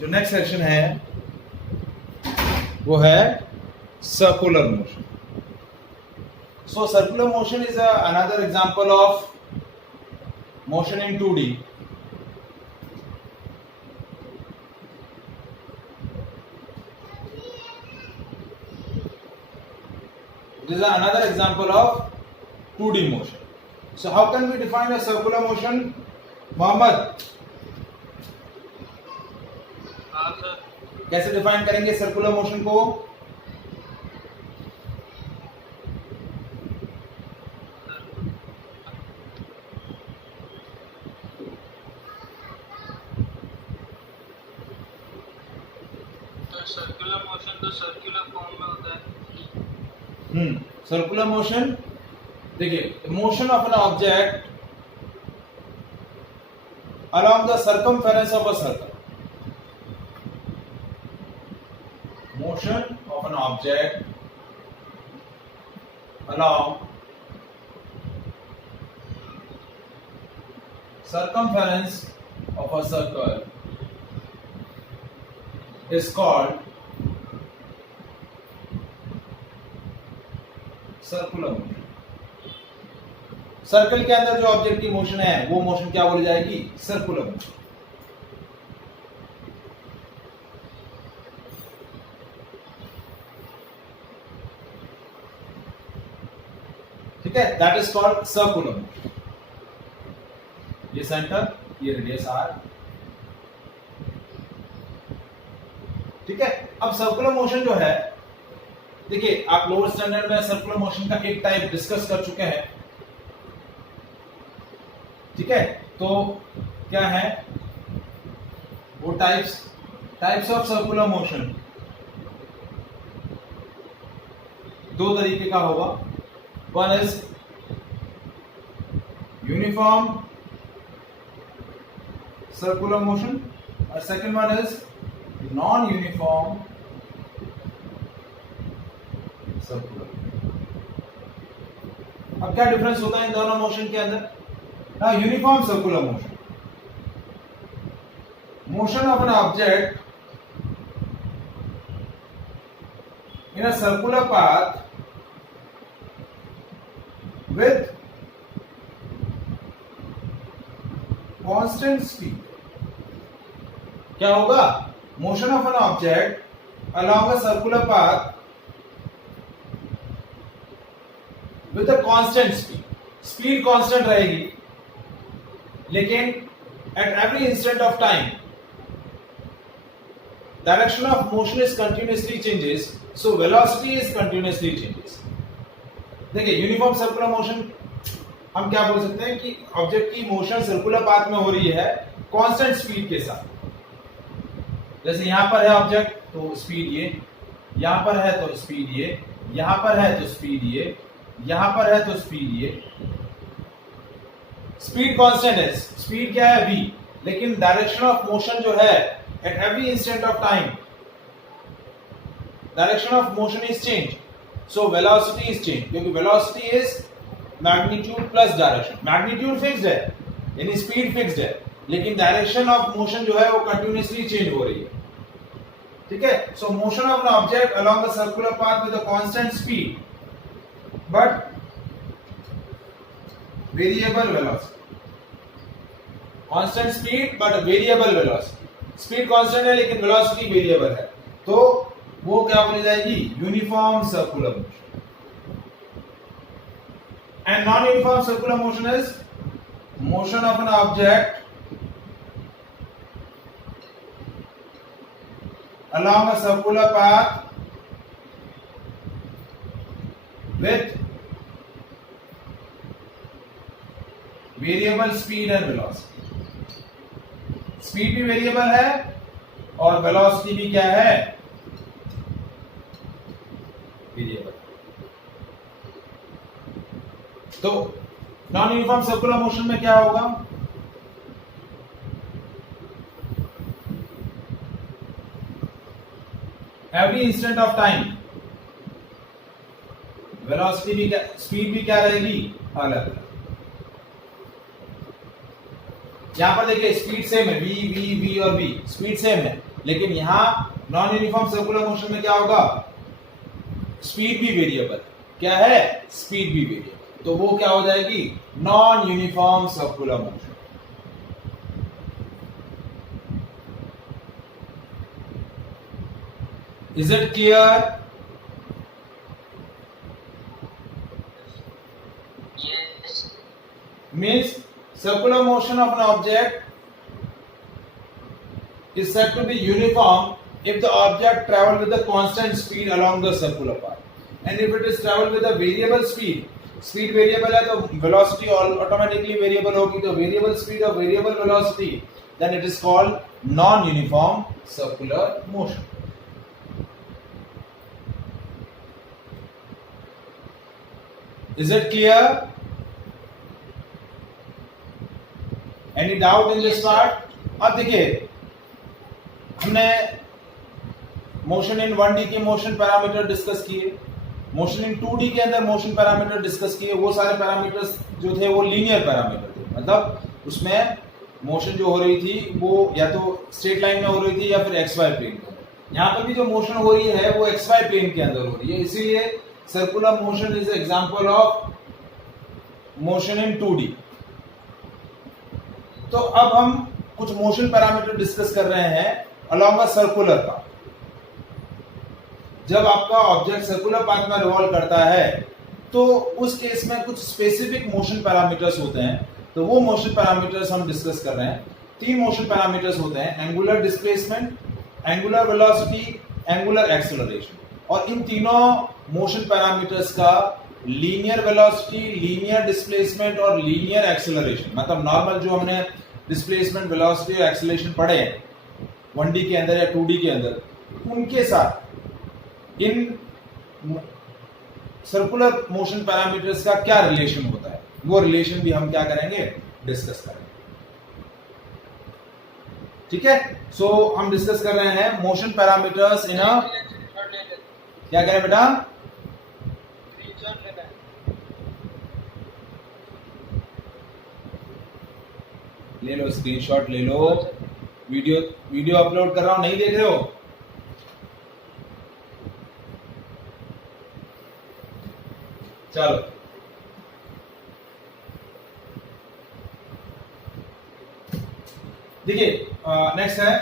जो next section है वो है circular motion. So circular motion is another example of motion in 2D. This is another example of 2D motion. So how can we define a circular motion, Mohammed? हाँ sir. कैसे define करेंगे circular motion को? Circular motion तो circular form में होता है. Circular motion, देखिए motion of an object along the circumference of a circle. Motion of an object along circumference of a circle is called circular motion. Circle के अंदर जो object की motion है वो मोशन क्या बोली जाएगी? Circular motion. ठीक है, that is called circular motion. ये सेंटर, ये रेडियस आर. ठीक है, अब सर्कुलर मोशन जो है, देखिए आप लोअर स्टैंडर्ड में सर्कुलर मोशन का एक टाइप डिस्कस कर चुके हैं. ठीक है, तो क्या है वो टाइप्स ऑफ सर्कुलर मोशन. दो तरीके का होगा. One is uniform circular motion और second one is non uniform circular. अब क्या डिफरेंस होता है इन दोनों मोशन के अंदर? Now uniform circular motion. Motion of an object in a circular path with constant speed. क्या होगा? Motion of an object along a circular path with a constant speed. Speed constant रहेगी, लेकिन at every instant of time direction of motion is continuously changes, so velocity is continuously changes. देखिए uniform circular motion हम क्या बोल सकते हैं कि object की मोशन सर्कुलर पाथ में हो रही है कांस्टेंट स्पीड के साथ. जैसे यहां पर है ऑब्जेक्ट तो स्पीड ये, यहां पर है तो स्पीड ये, यहां पर है तो स्पीड ये, यहां पर है तो स्पीड ये. स्पीड कांस्टेंट है. स्पीड क्या है? v. लेकिन डायरेक्शन ऑफ मोशन जो है at every instant of time direction of motion is change, so velocity is change, क्योंकि velocity is magnitude plus direction. Magnitude fixed है यानी स्पीड फिक्स्ड है, लेकिन डायरेक्शन ऑफ मोशन जो है वो कंटिन्यूअसली चेंज हो रही है. ठीक है, सो motion of an object along a circular path with a constant speed but variable velocity. Constant speed but variable velocity. Speed constant है लेकिन वेलोसिटी वेरिएबल है, तो वो क्या बन जाएगी? Uniform circular motion. And non uniform circular motion is motion of an object along a circular path with variable speed and velocity. Speed भी variable है और वेलोसिटी भी क्या है? वेरिएबल. तो नॉन यूनिफॉर्म सर्कुलर मोशन में क्या होगा? Every instant of time velocity भी क्या, स्पीड भी क्या रहेगी? अलग. यहां पर देखिए स्पीड सेम है, v v v और v स्पीड सेम है, लेकिन यहां नॉन यूनिफॉर्म सर्कुलर मोशन में क्या होगा, स्पीड भी वेरिएबल। क्या है, स्पीड भी वेरिएबल, तो वो क्या हो जाएगी, non uniform circular motion. Is it clear? Yes. Means circular motion of an object is said to be uniform if the object travel with a constant speed along the circular path, and if it is travel with a variable speed, speed variable है तो velocity automatically variable होगी, तो variable speed और variable velocity, then it is called non-uniform circular motion. Is it clear? Any doubt in this part? अब देखिए, हमने motion in 1D के motion parameter discuss किए, मोशन इन 2D के अंदर मोशन पैरामीटर डिस्कस किए। वो सारे पैरामीटर्स जो थे वो लीनियर पैरामीटर थे, मतलब उसमें मोशन जो हो रही थी वो या तो स्ट्रेट लाइन में हो रही थी या फिर एक्स वाई प्लेन के अंदर। यहाँ पर भी जो मोशन हो रही है वो एक्स वाई प्लेन के अंदर हो रही है, इसीलिए circular motion is example of motion in 2D। तो अब हम कुछ मोशन पैरामीटर डिस्कस कर रहे हैं अलोंग अ सर्कुलर पाथ। जब आपका ऑब्जेक्ट सर्कुलर पाथ में रिवॉल्व करता है तो उस केस में कुछ स्पेसिफिक मोशन पैरामीटर्स होते हैं, तो वो मोशन पैरामीटर्स हम डिस्कस कर रहे हैं। 3 मोशन पैरामीटर्स होते हैं, angular displacement, angular velocity, angular acceleration. और इन तीनों मोशन पैरामीटर्स का लीनियर वेलोसिटी, लीनियर डिस्प्लेसमेंट और लीनियर एक्सेलरेशन, मतलब नॉर्मल जो हमने डिस्प्लेसमेंट, वेलोसिटी और एक्सेलरेशन पढ़े हैं 1D के अंदर या 2D के अंदर, उनके साथ इन सर्कुलर मोशन पैरामीटर्स का क्या रिलेशन होता है, वो रिलेशन भी हम क्या करेंगे, डिस्कस करेंगे। ठीक है, सो हम डिस्कस कर रहे हैं मोशन पैरामीटर्स इन अ, क्या करें बेटा, ले लो स्क्रीनशॉट ले लो, वीडियो अपलोड कर रहा हूं, नहीं देख रहे हो? चलो देखिए, नेक्स्ट है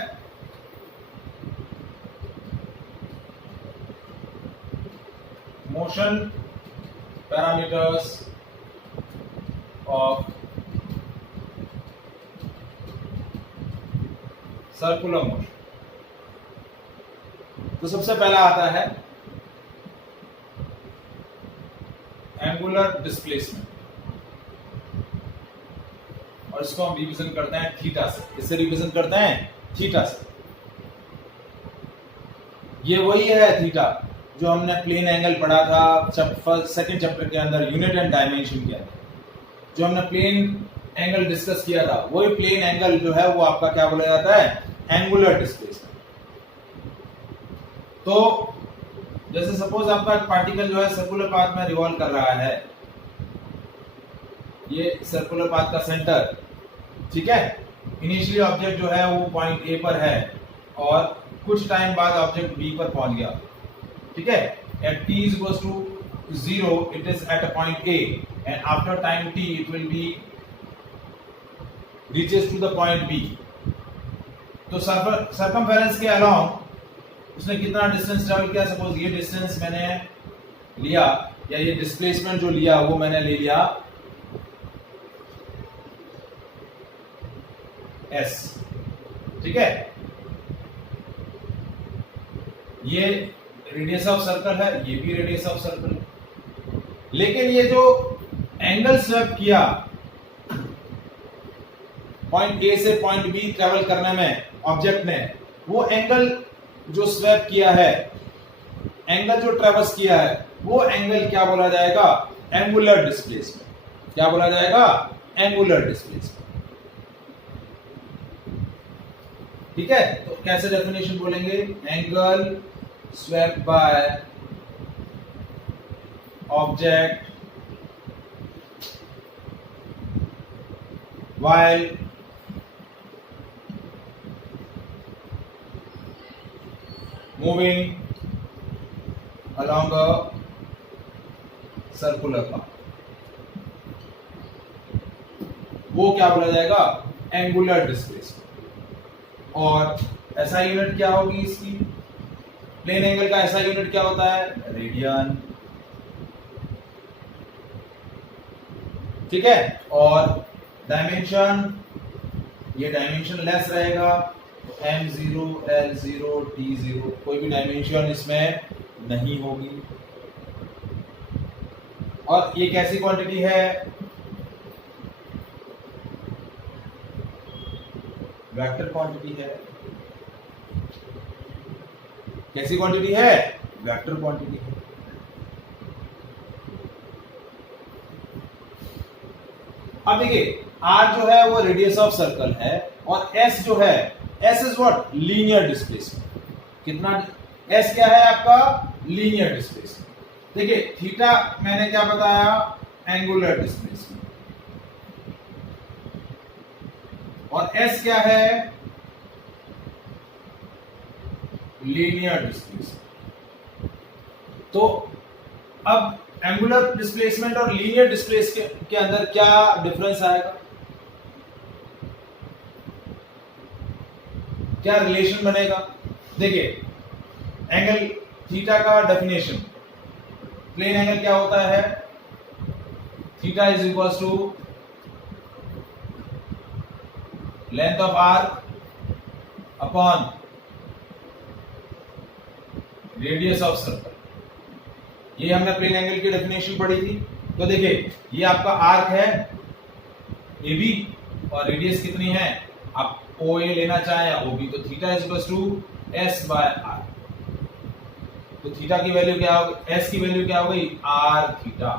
motion parameters of circular motion. तो सबसे पहला आता है एंगुलर डिस्प्लेसमेंट, और इसको हम रिप्रेजेंट करते हैं थीटा से। इससे रिप्रेजेंट करते हैं थीटा से। ये वही है थीटा जो हमने प्लेन एंगल पढ़ा था सेकंड चैप्टर के अंदर, यूनिट एंड डायमेंशन के अंदर। जो हमने प्लेन एंगल डिस्कस किया था, वही प्लेन एंगल जो है वो आपका क्या बोला जाता है, एंगुलर डिस्प्लेसमेंट। तो जैसे सपोज आपका पार्टिकल जो है सर्कुलर पाथ में रिवॉल्व कर रहा है, ये सर्कुलर पाथ का सेंटर, ठीक है। इनिशियली ऑब्जेक्ट जो है वो पॉइंट ए पर है और कुछ टाइम बाद ऑब्जेक्ट बी पर पहुंच गया, ठीक है। At t is equals to 0 it is at a point A, and after time t it will be reaches to the point B। तो सर्कमफेरेंस के अलोंग उसने कितना डिस्टेंस ट्रेवल किया, सपोज ये डिस्टेंस मैंने लिया, या ये डिस्प्लेसमेंट जो लिया वो मैंने ले लिया s, ठीक है। ये रेडियस ऑफ सर्कल है, ये भी रेडियस ऑफ सर्कल है, लेकिन ये जो एंगल स्वैप किया पॉइंट ए से पॉइंट बी ट्रेवल करने में ऑब्जेक्ट ने, वो एंगल जो स्वैप किया है, एंगल जो ट्रेवर्स किया है, वो एंगल क्या बोला जाएगा, एंगुलर डिस्प्लेसमेंट। क्या बोला जाएगा, एंगुलर डिस्प्लेसमेंट। ठीक है, तो कैसे डेफिनेशन बोलेंगे, angle swept by object while moving along a circular path, वो क्या बोला जाएगा? Angular displacement. और एसआई यूनिट क्या होगी इसकी? प्लेन एंगल का एसआई यूनिट क्या होता है? रेडियन। ठीक है। और डायमेंशन, ये डायमेंशन लेस रहेगा, m0 l0 t0, कोई भी डायमेंशन इसमें नहीं होगी। और ये कैसी क्वांटिटी है? वेक्टर क्वांटिटी है। कैसी क्वांटिटी है? वेक्टर क्वांटिटी है। अब देखिए r जो है वो रेडियस ऑफ सर्कल है, और s जो है, s is what? Linear displacement. कितना s क्या है आपका? Linear displacement. देखिए थीटा मैंने क्या बताया? Angular displacement. और s क्या है? Linear displacement. तो अब एंगुलर डिस्प्लेसमेंट और लीनियर डिस्प्लेसमेंट के अंदर क्या डिफरेंस आएगा? क्या रिलेशन बनेगा? देखिए एंगल थीटा का डेफिनेशन, प्लेन एंगल क्या होता है? Theta is equal to length of arc upon radius of circle. ये हमने प्लेन एंगल की डेफिनेशन पढ़ी थी। तो देखिए ये आपका आर्क है AB, और रेडियस कितनी है? आप OA लेना चाहे या OB, तो theta is equal to S by R। तो थीटा की वैल्यू क्या होगी? S की वैल्यू क्या हो गई? R theta.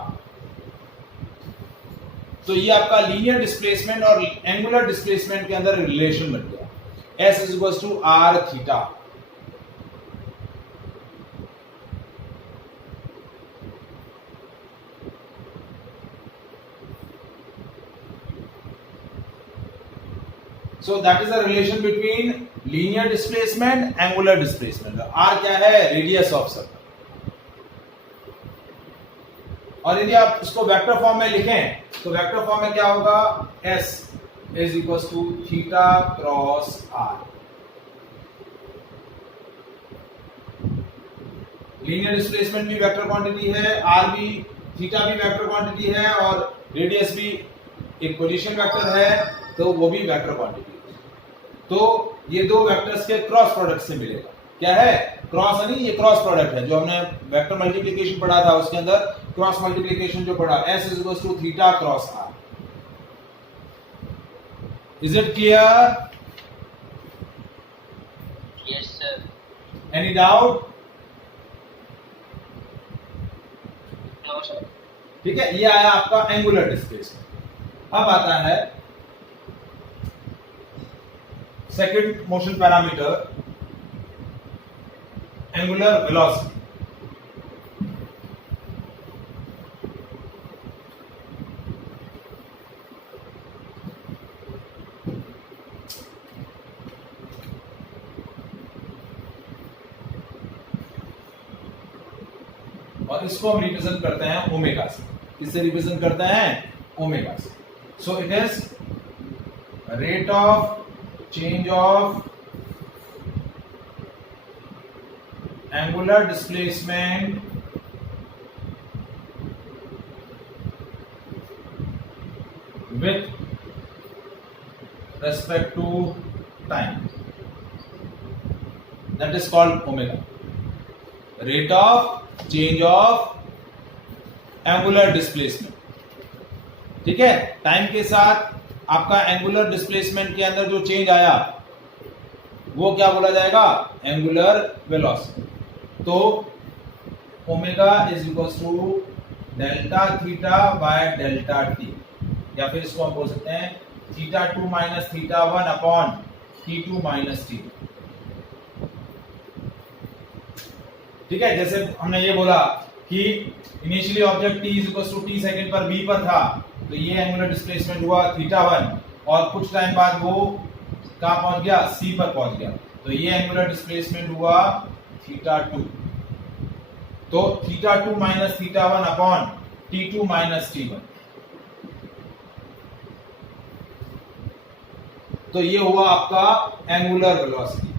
तो ये आपका लीनियर डिस्प्लेसमेंट और एंगुलर डिस्प्लेसमेंट के अंदर रिलेशन बन गया, S is equal to R theta. So that is the relation between linear displacement, angular displacement. R क्या है? Radius of circle। और यदि आप इसको वेक्टर फॉर्म में लिखें तो वेक्टर फॉर्म में क्या होगा? S is equals to theta cross R। Linear displacement भी वेक्टर क्वांटिटी है, R भी, थीटा भी वेक्टर क्वांटिटी है, और रेडियस भी एक पोजीशन वेक्टर है, तो वो भी वेक्टर क्वांटिटी है। तो ये दो वेक्टर्स के क्रॉस प्रोडक्ट से मिलेगा। क्या है? क्रॉस नहीं, ये क्रॉस प्रोडक्ट है। जो हमने वेक्टर मल्टीप्लिकेशन पढ़ा था उसके अंदर क्रॉस मल्टीप्लिकेशन जो पढ़ा, S is equal to theta cross R। Is it clear? Yes sir. Any doubt? No sir. ठीक है, ये आया आपका एंगुलर डिस्प्लेसमेंट। अब आता है second motion parameter, angular velocity. और इसको हम रिप्रेजेंट करते हैं ओमेगा से। किससे रिप्रेजेंट करते हैं? ओमेगा से। So it is rate of change of angular displacement with respect to time, that is called omega, rate of change of angular displacement। ठीक है, टाइम के साथ आपका एंगुलर डिस्प्लेसमेंट के अंदर जो चेंज आया वो क्या बोला जाएगा? Angular velocity. तो omega is equal to delta theta by delta T, या फिर इसको हम बोल सकते हैं theta 2 minus theta 1 upon T2 minus T। ठीक है, जैसे हमने ये बोला कि initially object t is equal to t second पर v पर था, तो ये एंगुलर डिस्प्लेसमेंट हुआ थीटा 1, और कुछ टाइम बाद वो कहां पहुंच गया? c पर पहुंच गया, तो ये एंगुलर डिस्प्लेसमेंट हुआ थीटा 2, तो theta 2 minus theta 1 upon T2 minus T1, तो ये हुआ आपका एंगुलर वेलोसिटी,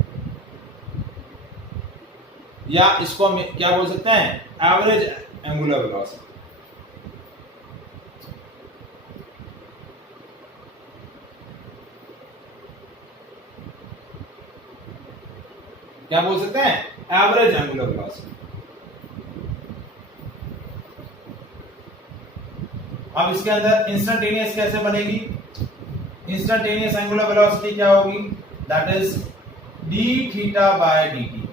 या इसको हम क्या बोल सकते हैं, एवरेज एंगुलर वेलोसिटी। क्या बोल सकते हैं, एवरेज एंगुलर वेलोसिटी। अब इसके अंदर इंस्टेंटेनियस कैसे बनेगी, इंस्टेंटेनियस एंगुलर वेलोसिटी क्या होगी, that is D theta by D T.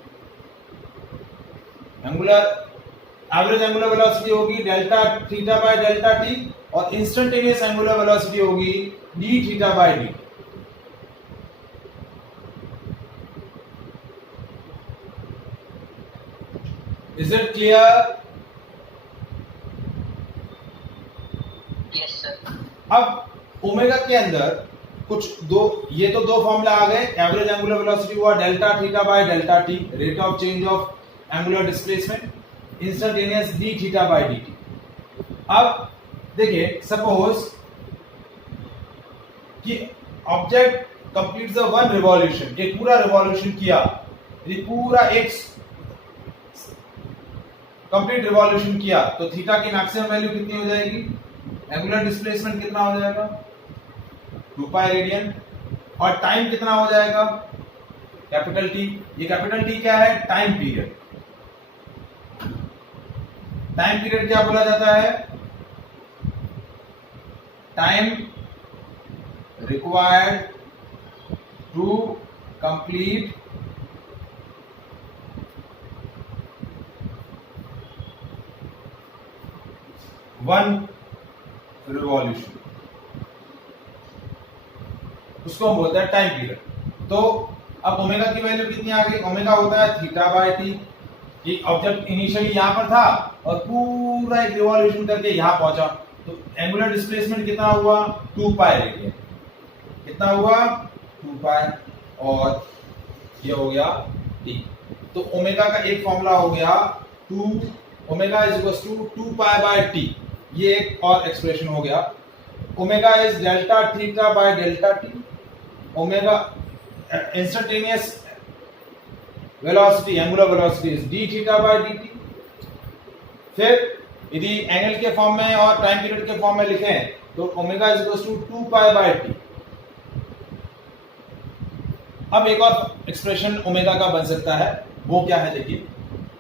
Average angular velocity होगी delta theta by delta T, और इंस्टेंटेनियस एंगुलर वेलोसिटी होगी D theta by D T. Is it clear? Yes, sir. अब omega के अंदर कुछ दो, ये तो दो फॉर्मूला आ गए, एवरेज एंगुलर वेलोसिटी हुआ delta theta by delta T, rate of change of angular displacement, instantaneous D theta by D T. अब देखिए, सपोज कि object completes the one revolution, एक पूरा रिवॉल्यूशन किया, ये पूरा एक कंप्लीट रिवॉल्यूशन किया, तो थीटा की मैक्सिमम वैल्यू कितनी हो जाएगी, एंगुलर डिस्प्लेसमेंट कितना हो जाएगा, 2 पाई रेडियन, और टाइम कितना हो जाएगा, कैपिटल टी। ये कैपिटल टी क्या है, टाइम पीरियड। टाइम पीरियड क्या बोला जाता है, time required to complete one revolution, उसको हम बोलते हैं टाइम पीरियड। तो अब ओमेगा की वैल्यू कितनी आ गई, ओमेगा होता है थीटा बाय टी। ये ऑब्जेक्ट इनिशियली यहां पर था और पूरा एक रिवॉल्यूशन करके यहां पहुंचा, तो एंगुलर डिस्प्लेसमेंट कितना हुआ, 2 पाई रेडियन। कितना हुआ, 2 पाई, और ये हो गया टी। तो ओमेगा का एक फॉर्मूला हो गया 2 omega is equal to 2 pi by T. ये एक और एक्सप्रेशन हो गया, omega is delta theta by delta T. Omega instantaneous velocity, angular velocity is D theta by D T. फिर यदि एंगल के फॉर्म में और टाइम पीरियड के फॉर्म में लिखें तो omega is equal to 2 pi by T. अब एक और एक्सप्रेशन ओमेगा का बन सकता है, वो क्या है देखिए।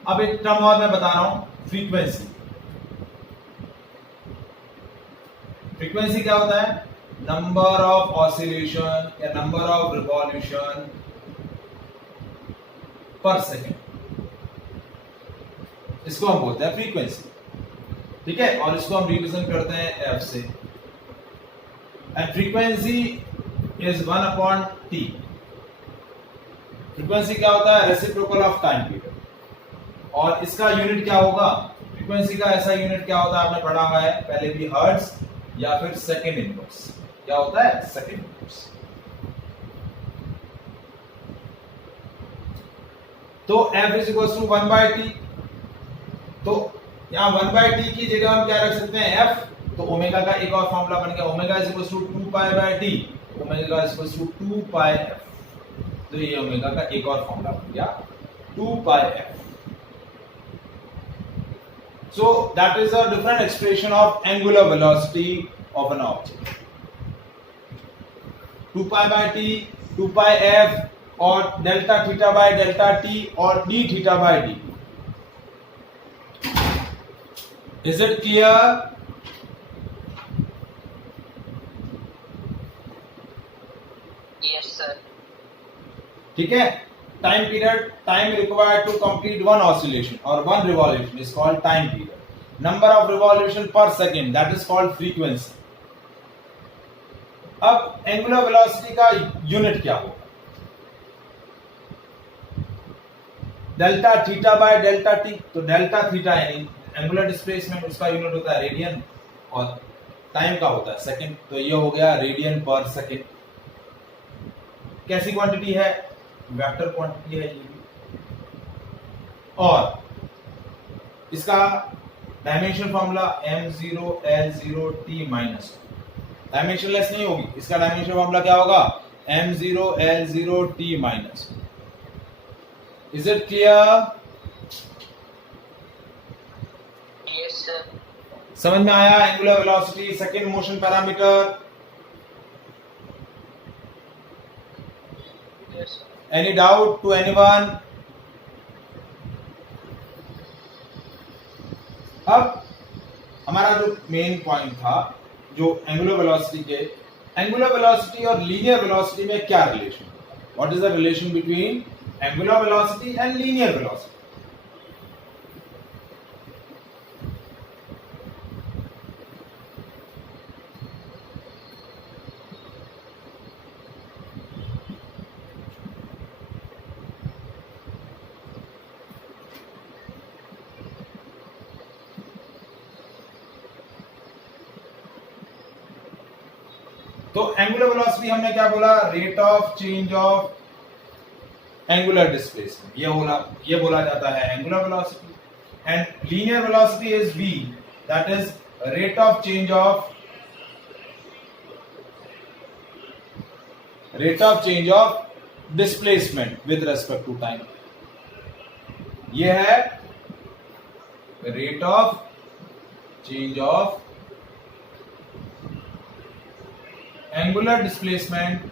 अब एक टर्म और मैं बता रहा हूं, फ्रीक्वेंसी। फ्रीक्वेंसी क्या होता है, नंबर ऑफ ऑसिलेशन या नंबर ऑफ रिवॉल्यूशन पर सेकेंड, इसको हम बोलते हैं फ्रीक्वेंसी। ठीक है, और इसको हम रिप्रेजेंट करते हैं एफ से, and frequency is 1 upon T. Frequency क्या होता है, रेसिप्रोकल ऑफ टाइम पीरियड, और इसका यूनिट क्या होगा, फ्रीक्वेंसी का ऐसा यूनिट क्या होता है, आपने पढ़ा हुआ है पहले भी, हर्ट्ज या फिर सेकेंड इनवर्स। क्या होता है, सेकेंड इनवर्स। तो f is equal to 1 by T. तो यहां 1 बाय टी की जगह हम क्या रख सकते हैं, f। तो ओमेगा का एक और फॉर्मूला बन गया, omega is equal to 2 pi by T, omega is equal to 2 pi f। तो ये ओमेगा का एक और फॉर्मूला बन गया, 2 pi f। So that is a different expression of angular velocity of an object. 2 pi by t, 2 pi f, और delta theta by delta t, और d theta by d. Is it clear? Yes, sir. ठीक है, time period, time required to complete one oscillation or one revolution is called time period. Number of revolution per second, that is called frequency. अब angular velocity का unit क्या होगा, delta theta by delta T. तो delta theta यानी angular displacement, उसका unit होता है radian, और टाइम का होता है सेकंड। तो ये हो गया रेडियन पर सेकंड। कैसी क्वांटिटी है, वेक्टर क्वांटिटी है ये। और इसका dimension formula m0l0t minus, dimensionless नहीं होगी, इसका डायमेंशन फॉर्मूला क्या होगा, m0l0t minus. Is it clear? Yes, sir. समझ में आया? Angular velocity second motion parameter. Yes, sir. Any doubt to anyone? अब हमारा जो मेन पॉइंट था, जो एंगुलर वेलोसिटी के, एंगुलर वेलोसिटी और लीनियर वेलोसिटी में क्या relation, what is the relation between angular velocity and linear velocity? तो एंगुलर वेलोसिटी हमने क्या बोला, rate of change of angular displacement, ये बोला जाता है angular velocity. And linear velocity is v, that is rate of change of displacement with respect to time. ये है rate of change of angular displacement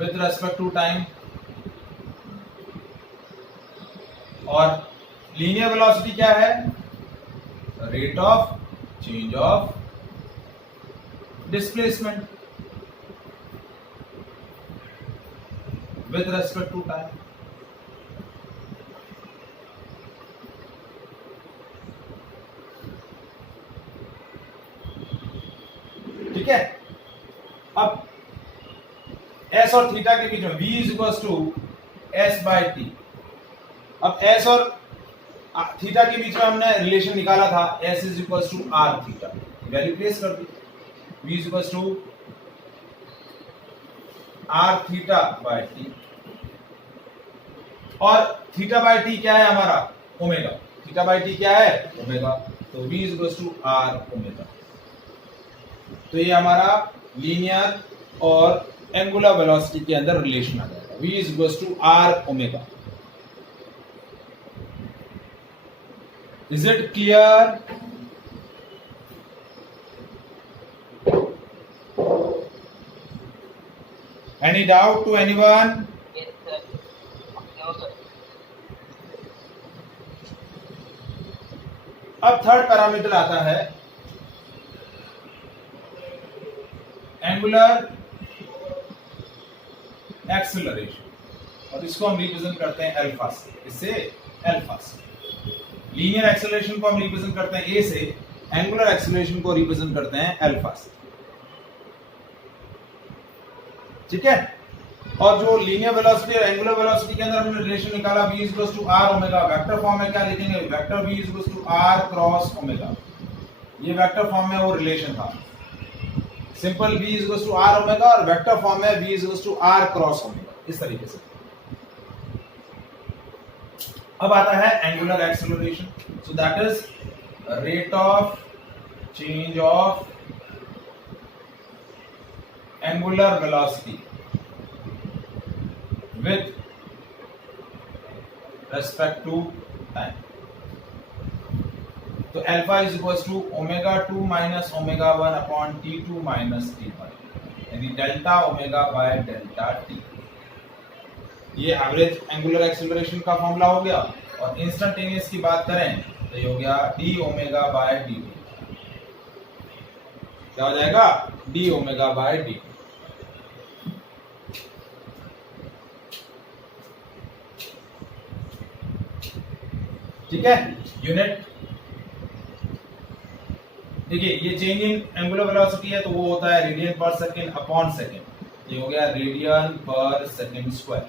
with respect to time, और linear velocity क्या है, rate of change of displacement with respect to time। ठीक है? अब s और theta के बीच में v is equal to s by T. अब s और थीटा के बीच में हमने रिलेशन निकाला था, s is equal to R theta, value place कर दी, v is equal to R theta by T, और थीटा बाय टी क्या है हमारा, ओमेगा। थीटा बाय टी क्या है, ओमेगा, तो v is equal to R omega. तो ये हमारा लीनियर और एंगुलर वेलोसिटी के अंदर रिलेशन आ जाएगा, v is equal to R omega. Is it clear? Any doubt to anyone? Yes, sir. No, sir. अब थर्ड पैरामीटर आता है एंगुलर एक्सेलरेशन, और इसको हम रिप्रेजेंट करते हैं अल्फा से। इससे अल्फा से लीनियर एक्सेलरेशन को हम रिप्रेजेंट करते हैं ए से, एंगुलर एक्सेलरेशन को रिप्रेजेंट करते हैं अल्फा से। ठीक है? और जो लीनियर वेलोसिटी और एंगुलर वेलोसिटी के अंदर हमने रिलेशन निकाला, v is equal to R omega, vector form में क्या लिखेंगे, vector v is equal to R cross omega. ये वेक्टर फॉर्म में वो रिलेशन था, simple v is equal to R omega, और वेक्टर फॉर्म में v is equal to R cross omega, इस तरीके से। अब आता है angular acceleration, so that is rate of change of angular velocity with respect to time। तो alpha is equal to omega 2 minus omega 1 upon t2 minus t1, यानी delta omega by delta t। ये average angular acceleration का formula हो गया, और instantaneous की बात करें तो ये हो गया d ओमेगा बाय dt। क्या हो जाएगा, d ओमेगा बाय dt। ठीक है? यूनिट देखिए, ये चेंज इन एंगुलर वेलोसिटी है तो वो होता है रेडियन पर सेकंड अपॉन सेकंड, ये हो गया रेडियन पर second square.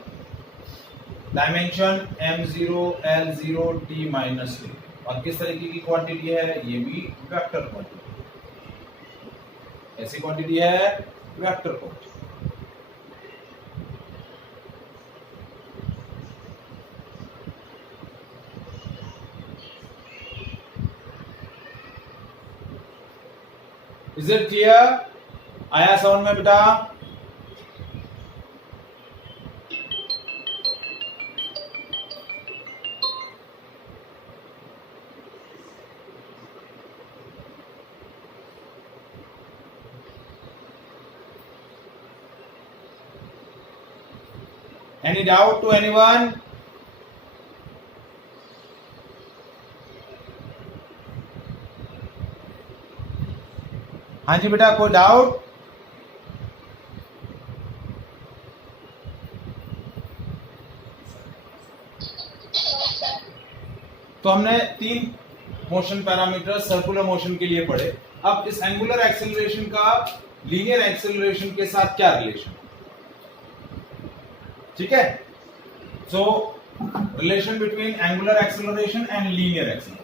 Dimension m0l0t minus 2, और किस तरीके की क्वांटिटी है, ये भी वेक्टर क्वांटिटी। ऐसी क्वांटिटी है vector quantity. Is it clear? आया समझ में बेटा? Any doubt to anyone? हाँ जी बेटा, कोई डाउट? तो हमने 3 मोशन पैरामीटर सर्कुलर मोशन के लिए पढ़े। अब इस एंगुलर एक्सेलरेशन का लीनियर एक्सेलरेशन के साथ क्या रिलेशन? ठीक है, so relation between angular acceleration and linear acceleration.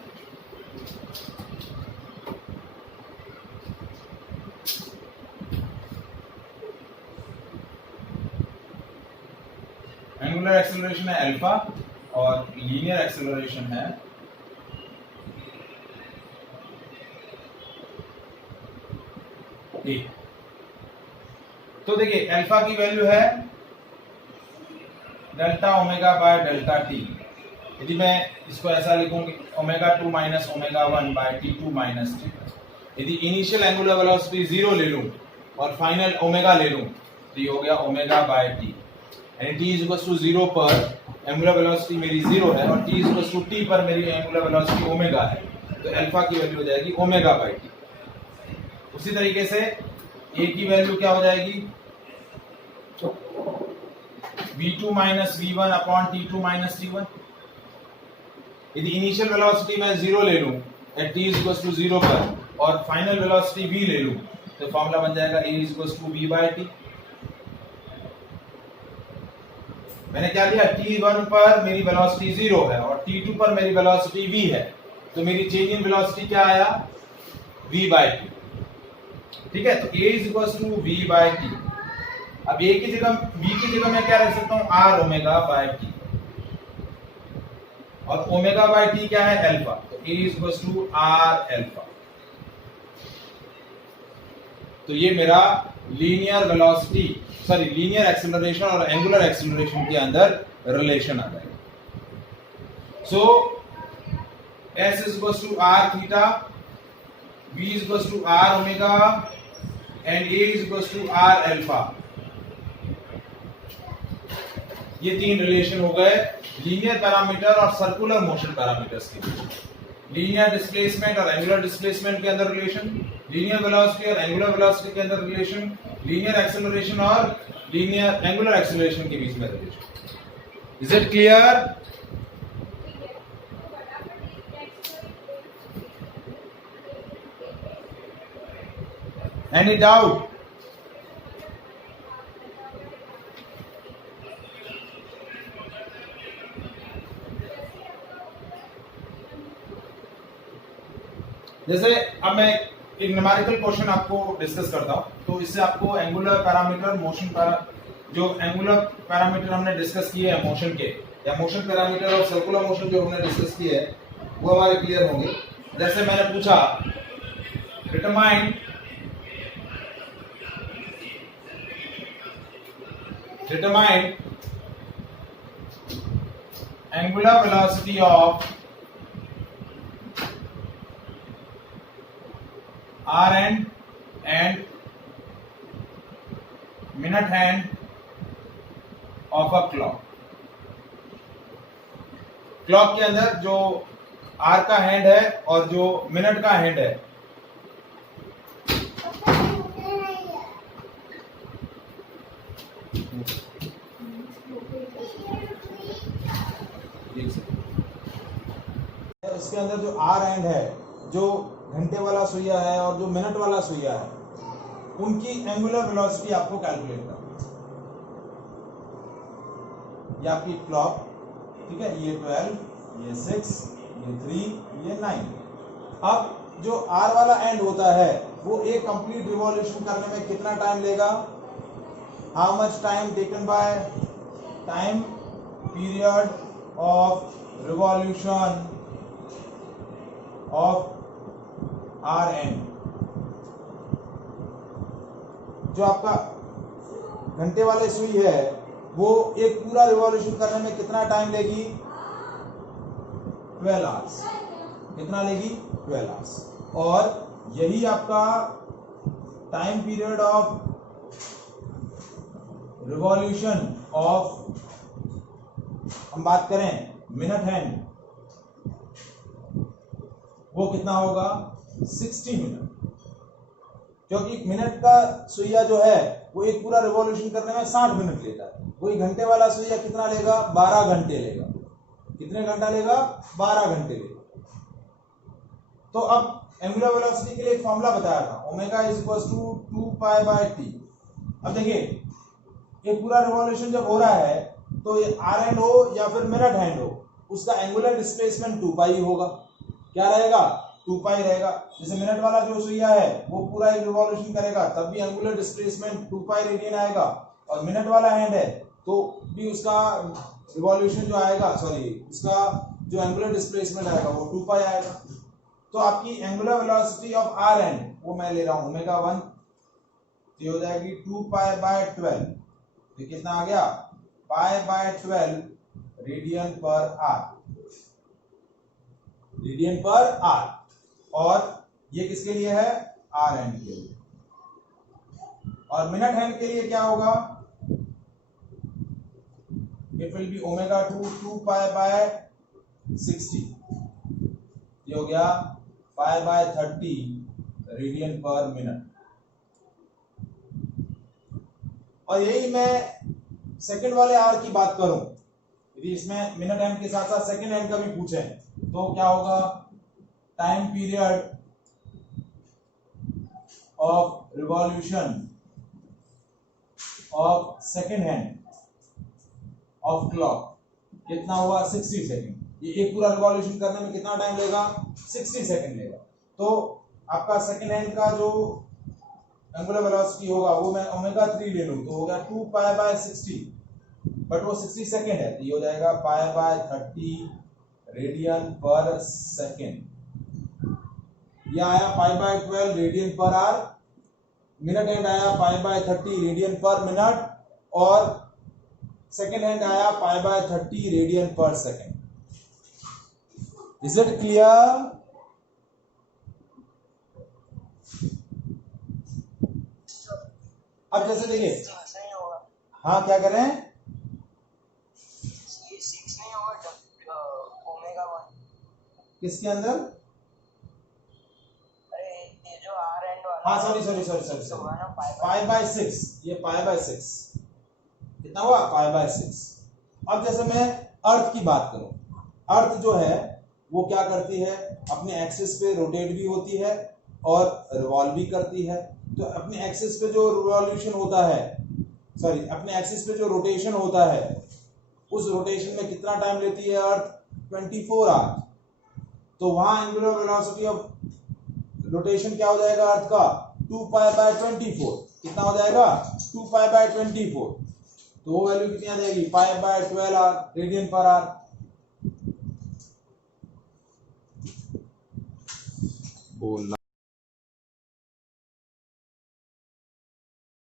Angular acceleration है अल्फा और लीनियर एक्सेलरेशन है ए। तो देखिए अल्फा की वैल्यू है delta omega by delta T. यदि मैं इसको ऐसा लिखूं कि omega 2 minus omega 1 by T2 minus T. यदि इनिशियल एंगुलर वेलोसिटी 0 ले लूं और फाइनल ओमेगा ले लूं तो ये हो गया ओमेगा बाय टी। यानी t इज टू 0 पर एंगुलर वेलोसिटी मेरी 0 है और t इज टू t पर मेरी एंगुलर वेलोसिटी ओमेगा है, तो अल्फा की वैल्यू हो जाएगी ओमेगा बाय टी। उसी तरीके से a की वैल्यू क्या हो जाएगी? v2 minus v1 upon t2 minus t1। यदि इनिशियल वेलोसिटी मैं 0 ले लूं एट t इज टू 0 पर और फाइनल वेलोसिटी v ले लूं तो फॉर्मूला बन जाएगा a is to v by t। मैंने क्या लिया? t1 पर मेरी वेलोसिटी 0 है और t2 पर मेरी वेलोसिटी v है, तो मेरी चेंज इन वेलोसिटी क्या आया? v by t। ठीक है, तो a is to v by t। अब a की जगह v की जगह मैं क्या रख सकता हूं? r omega by t। और ओमेगा बाय t क्या है? अल्फा, तो a is to r alpha. तो ये मेरा लीनियर वेलोसिटी लीनियर एक्सेलरेशन और एंगुलर एक्सेलरेशन के अंदर रिलेशन आ जाएगा। So s is to r theta, v is to r omega and a is to r alpha. ये 3 रिलेशन हो गए लीनियर पैरामीटर और सर्कुलर मोशन पैरामीटर्स के बीच। लीनियर डिस्प्लेसमेंट और एंगुलर डिस्प्लेसमेंट के अंदर रिलेशन, लीनियर वेलोसिटी और एंगुलर वेलोसिटी के अंदर रिलेशन, लीनियर एक्सेलरेशन और लीनियर एंगुलर एक्सेलरेशन के बीच में relation. Is it clear? Any doubt? जैसे अब मैं एक न्यूमेरिकल क्वेश्चन आपको डिस्कस करता हूं, तो इससे आपको एंगुलर पैरामीटर जो एंगुलर पैरामीटर हमने डिस्कस किए हैं मोशन के, या मोशन पैरामीटर और सर्कुलर मोशन जो हमने डिस्कस किए हैं वो हमारे क्लियर होंगे। जैसे मैंने पूछा determine angular velocity of R and minute hand of a clock। Clock के अंदर जो R का हैंड है और जो मिनट का हैंड है, इसके अंदर जो R हैंड है, जो घंटे वाला सुइया है और जो मिनट वाला सुइया है, उनकी एंगुलर वेलोसिटी आपको कैलकुलेट करना है। ये आपकी क्लॉक, ठीक है, ये 12, ये 6, ये 3, ये 9। अब जो R वाला एंड होता है वो एक कंप्लीट रिवॉल्यूशन करने में कितना टाइम लेगा? How much time taken by time period of revolution of R end। जो आपका घंटे वाले सुई है वो एक पूरा रिवॉल्यूशन करने में कितना टाइम लेगी? 12 आवर्स। कितना लेगी? 12 आवर्स। और यही आपका time period of revolution of, हम बात करें मिनट हैंड, वो कितना होगा? 60 मिनट। क्योंकि मिनट का सुइया जो है वो एक पूरा रिवॉल्यूशन करने में 60 मिनट लेता है, वही घंटे वाला सुइया कितना लेगा? 12 घंटे लेगा। कितने घंटा लेगा? 12 घंटे लेगा। तो अब एंगुलर वेलोसिटी के लिए एक फॉर्मूला बताया था, omega is equal to 2 pi by T. अब देखिए एक पूरा रिवॉल्यूशन जब हो रहा है तो ये आर एंड हो या फिर मिनट हैंड हो, उसका एंगुलर डिस्प्लेसमेंट 2 पाई होगा। क्या रहेगा? 2 पाई रहेगा। जैसे मिनट वाला जो सुइया है वो पूरा एक रिवॉल्यूशन करेगा तब भी एंगुलर डिस्प्लेसमेंट 2 पाई रेडियन आएगा, और मिनट वाला हैंड है तो भी उसका रिवॉल्यूशन जो आएगा, सॉरी उसका जो एंगुलर डिस्प्लेसमेंट आएगा वो 2 पाई आएगा। तो आपकी angular velocity of R and वो मैं ले रहा हूं ओमेगा 1, ये हो जाएगी 2 पाई बाय 12। ये कितना आ गया? पाई बाय 12 रेडियन पर आर, रेडियन पर आर। और ये किसके लिए है? आर एंड के लिए। और मिनट हैंड के लिए क्या होगा? It will be omega 2 pi bye 60, ये हो गया पाई बाय 30 रेडियन पर मिनट। और यही मैं सेकंड वाले आर की बात करूं, यदि इसमें मिनट हैंड के साथ साथ सेकंड हैंड का भी पूछें तो क्या होगा? Time period of revolution of second hand of clock कितना हुआ? 60 सेकंड। ये एक पूरा रिवॉल्यूशन करने में कितना टाइम लेगा? 60 सेकंड लेगा। तो आपका सेकंड हैंड का जो एंगुलर वेलोसिटी होगा वो मैं ओमेगा 3 ले लूं तो हो गया 2 पाई बाय 60, बट वो 60 सेकंड है तो ये हो जाएगा पाई बाय 30 रेडियन पर सेकंड। ये आया पाई बाय 12 रेडियन पर आर, मिनट हैंड आया पाई बाय 30 रेडियन पर मिनट, और सेकंड हैंड आया पाई बाय 30 रेडियन पर सेकंड। Is it clear? अब जैसे देखिए, हाँ क्या कर रहे हैं? ये 6 नहीं होगा ओमेगा 1 किसके अंदर? अरे ये जो आर एंड वाला, हाँ सॉरी पाई बाय 6, ये पाई बाय 6 कितना हुआ? Pi by 6। अब जैसे मैं अर्थ की बात करूं, अर्थ जो है वो क्या करती है? अपने एक्सिस पे रोटेट भी होती है और रिवॉल्व भी करती है। तो अपने एक्सिस पे जो रिवॉल्यूशन होता है, सॉरी अपने एक्सिस पे जो रोटेशन होता है उस रोटेशन में कितना टाइम लेती है अर्थ? 24 आवर्स। तो वहां एंगुलर वेलोसिटी ऑफ रोटेशन क्या हो जाएगा अर्थ का? 2 पाई बाय 24। कितना हो जाएगा? 2 पाई बाय 24। तो वो वैल्यू कितनी आ जाएगी? पाई बाय 12 आर रेडियन पर आर। बोलना